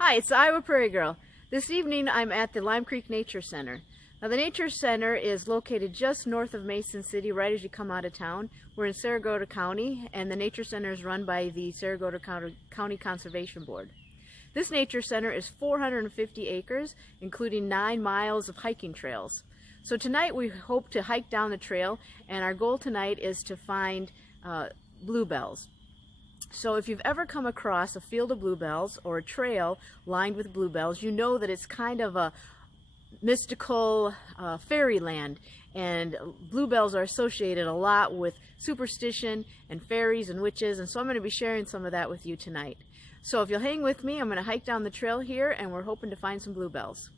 Hi, it's the Iowa Prairie Girl. This evening I'm at the Lime Creek Nature Center. Now the Nature Center is located just north of Mason City, right as you come out of town. We're in Saragota County, and the Nature Center is run by the Saragota County Conservation Board. This Nature Center is 450 acres, including 9 miles of hiking trails. So tonight we hope to hike down the trail, and our goal tonight is to find bluebells. So if you've ever come across a field of bluebells or a trail lined with bluebells, you know that it's kind of a mystical fairyland, and bluebells are associated a lot with superstition and fairies and witches, and so I'm going to be sharing some of that with you tonight. So if you'll hang with me, I'm going to hike down the trail here, and we're hoping to find some bluebells.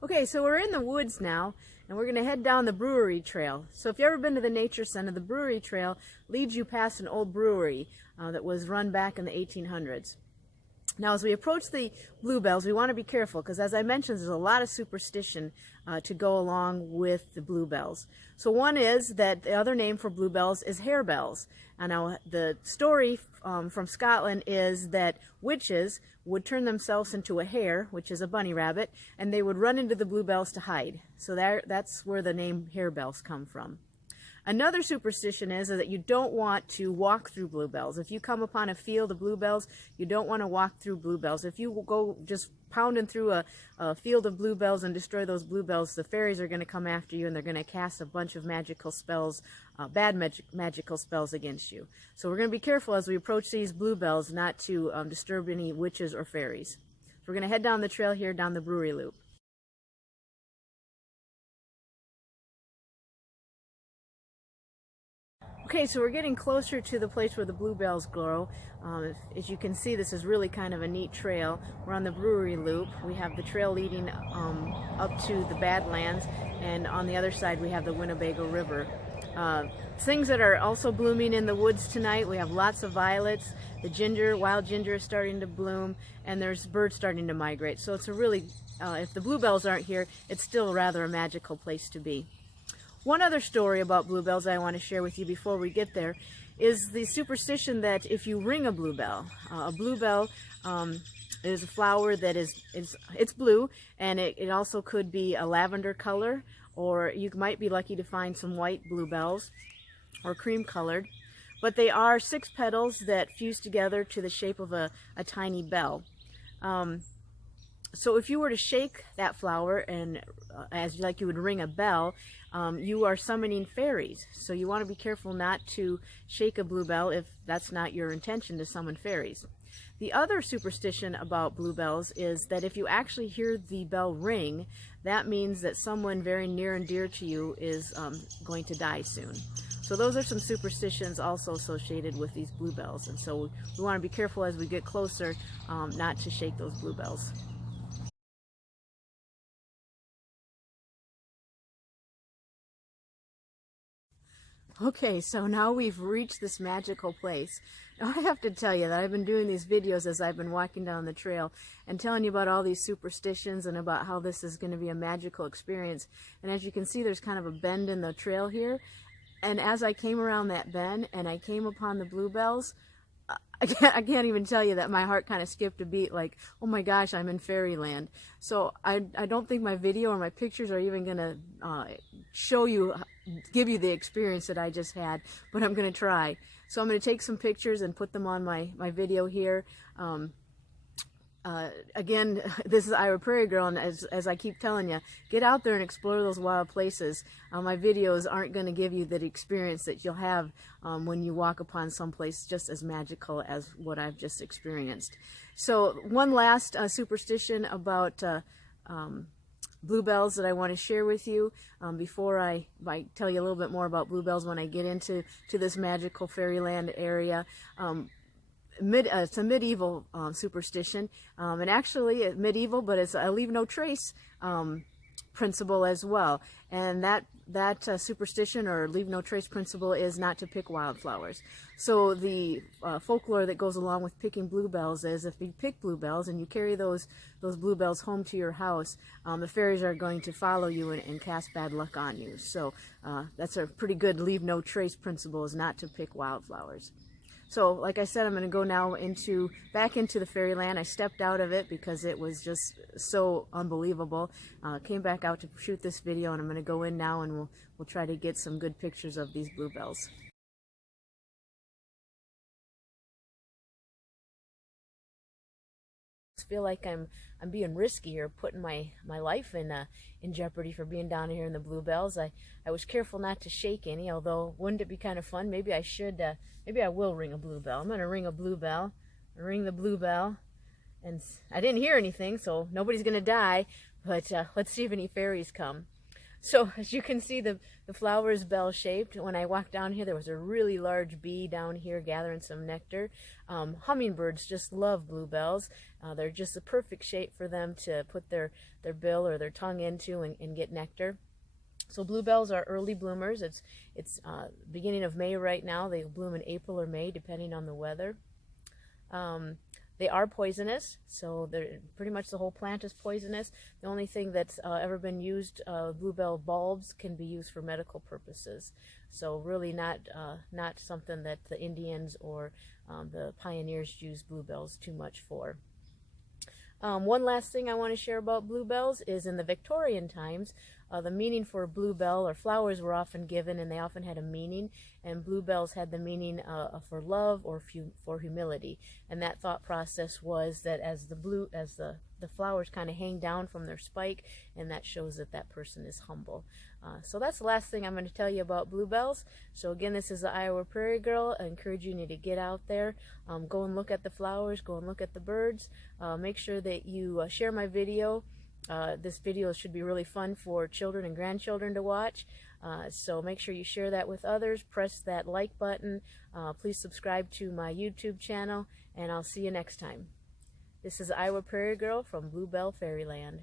Okay, so we're in the woods now, and we're going to head down the brewery trail. So if you've ever been to the Nature Center, the brewery trail leads you past an old brewery that was run back in the 1800s. Now as we approach the bluebells, we want to be careful because, as I mentioned, there's a lot of superstition to go along with the bluebells. So one is that the other name for bluebells is harebells. And now the story from Scotland is that witches would turn themselves into a hare, which is a bunny rabbit, and they would run into the bluebells to hide. So that's where the name harebells come from. Another superstition is that you don't want to walk through bluebells. If you come upon a field of bluebells, you don't want to walk through bluebells. If you go just pounding through a field of bluebells and destroy those bluebells, the fairies are going to come after you, and they're going to cast a bunch of magical spells, bad magical spells against you. So we're going to be careful as we approach these bluebells not to disturb any witches or fairies. So we're going to head down the trail here, down the brewery loop. Okay, so we're getting closer to the place where the bluebells grow. As you can see, this is really kind of a neat trail. We're on the brewery loop. We have the trail leading up to the Badlands, and on the other side we have the Winnebago River. Things that are also blooming in the woods tonight, we have lots of violets. The ginger, wild ginger, is starting to bloom, and there's birds starting to migrate. So it's a really, if the bluebells aren't here, it's still rather a magical place to be. One other story about bluebells I want to share with you before we get there is the superstition that if you ring a bluebell is a flower that it's blue, and it also could be a lavender color, or you might be lucky to find some white bluebells or cream colored, but they are 6 petals that fuse together to the shape of a tiny bell. So if you were to shake that flower and as like you would ring a bell, you are summoning fairies. So you want to be careful not to shake a bluebell if that's not your intention, to summon fairies. The other superstition about bluebells is that if you actually hear the bell ring, that means that someone very near and dear to you is going to die soon. So those are some superstitions also associated with these bluebells, and so we want to be careful as we get closer not to shake those bluebells. Okay, so now we've reached this magical place. Now I have to tell you that I've been doing these videos as I've been walking down the trail and telling you about all these superstitions and about how this is going to be a magical experience. And as you can see, there's kind of a bend in the trail here. And as I came around that bend and I came upon the bluebells, I can't even tell you that my heart kind of skipped a beat, like, oh my gosh, I'm in Fairyland. So I don't think my video or my pictures are even going to give you the experience that I just had, but I'm going to try. So I'm going to take some pictures and put them on my video here. Again, this is Iowa Prairie Girl, and as I keep telling you, get out there and explore those wild places. My videos aren't going to give you the experience that you'll have when you walk upon someplace just as magical as what I've just experienced. So one last superstition about bluebells that I want to share with you before I tell you a little bit more about bluebells when I get into this magical fairyland area. It's a medieval superstition, and actually medieval, but it's a leave no trace principle as well, and that superstition or leave no trace principle is not to pick wildflowers. So the folklore that goes along with picking bluebells is if you pick bluebells and you carry those bluebells home to your house, the fairies are going to follow you and cast bad luck on you. So that's a pretty good leave no trace principle, is not to pick wildflowers. So, like I said, I'm going to go now back into the Fairyland. I stepped out of it because it was just so unbelievable. Came back out to shoot this video, and I'm going to go in now and we'll try to get some good pictures of these bluebells. I feel like I'm being risky or putting my life in jeopardy for being down here in the bluebells. I was careful not to shake any, although wouldn't it be kind of fun? Maybe I should. Maybe I will ring a bluebell. I'm gonna ring a bluebell. Ring the bluebell, and I didn't hear anything, so nobody's gonna die. But let's see if any fairies come. So as you can see, the flower is bell-shaped. When I walked down here, there was a really large bee down here gathering some nectar. Hummingbirds just love bluebells. They're just the perfect shape for them to put their bill or their tongue into and get nectar. So bluebells are early bloomers. It's beginning of May right now. They bloom in April or May, depending on the weather. They are poisonous, so pretty much the whole plant is poisonous. The only thing that's ever been used, bluebell bulbs can be used for medical purposes. So really not something that the Indians or the pioneers used bluebells too much for. One last thing I want to share about bluebells is in the Victorian times, the meaning for bluebell or flowers were often given, and they often had a meaning, and bluebells had the meaning for love or for humility. And that thought process was that as the flowers kind of hang down from their spike, and that shows that that person is humble. So that's the last thing I'm going to tell you about bluebells. So again, this is the Iowa Prairie Girl. I encourage you to get out there, go and look at the flowers, go and look at the birds. Make sure that you share my video. This video should be really fun for children and grandchildren to watch. So make sure you share that with others. Press that like button. Please subscribe to my YouTube channel, and I'll see you next time. This is Iowa Prairie Girl from Bluebell Fairyland.